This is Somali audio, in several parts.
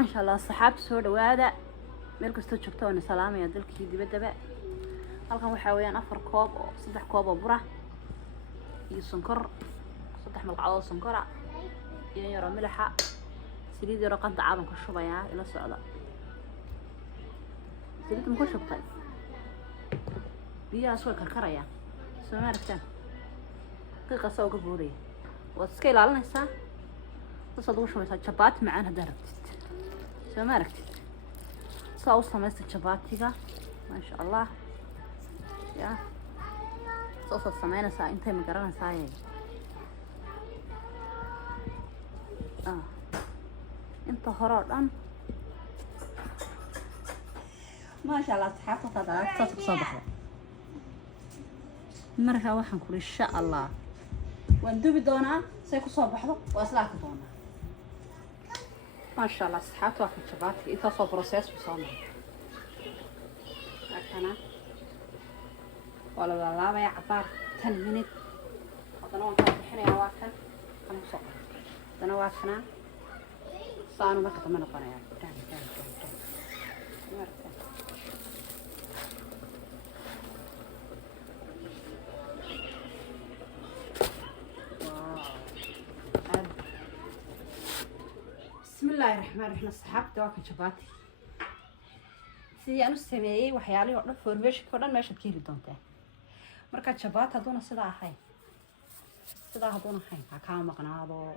ما شاء الله صحاب سود وهذا ملك استوجبتون سلام يا دلك دبا دبا halkan waxa weeyaan 4 koob oo 3 koob oo bura iyo sonkor 3 malqacad sonkora iyo yar milxa saliid yar qad caadan ku shubaya ila socda saliid ma ku shubtay biyaha soo karkaraya soo maaragtaan qiiqa soo uga buuray waad iska ilaalinaysaa تصل وش مثلا شبات معانا دربت سو ما ركت صاو سمست شباتيها ما شاء الله يا صوص السمينة سا انتي مقرنا ساي انت هرار ما شاء الله صحافة هذا تصل صباح مرها وحن كل إن شاء الله واندوبي دونا سيكو صباحه واسلاك دونا ما شاء الله صحات واحد شباب إنت صوب بروسيس وصامي أنا ولا لا ما يعبر 10 minutes هذا نوع كان الحين يا واحد أنا صوب أنا واحدنا صانو ما كتمنا قناة تاني بسم الله الرحمن الرحيم الصحاب دواك شباتي سيدي أنا السماء وحيالي وقنا فورميش كورن ماشي تكيري دونته مركز شبات هدونا صدا حين صدا هدونا حين هكام مقناضو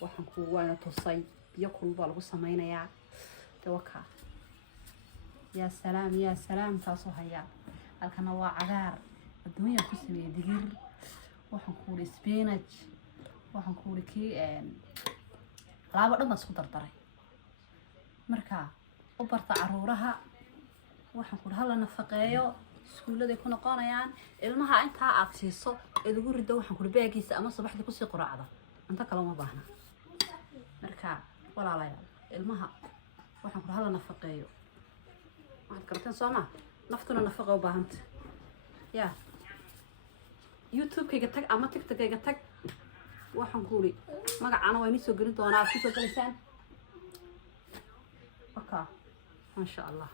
وحنكو وانا توصي بياكل بالغو سمينا يا توكا يا سلام يا سلام تاسو هيا halkana waa cagaar adduunyo ku sameeyay digir waxaan ku wari spinach waxaan ku wari laabo dhan isku dardaray marka u barta caruuraha waxaan ku hal nafaqeeyo iskuulada ku noqonayaan ilmaha inta aad siiso ee lagu rido waxaan ku beegiisa ama subaxdii ku sii quraacda inta kale ma baahna marka walaalayaal ilmaha waxaan ku hal nafaqeeyo waxaad kartaan Soomaa naftuna nafaqo u baahanta ya YouTube-kayga tag ama TikTok-kayga tag waxaan ku ri magacana waa inii soo gelin doonaa ku soo galisaan okay ma sha Allah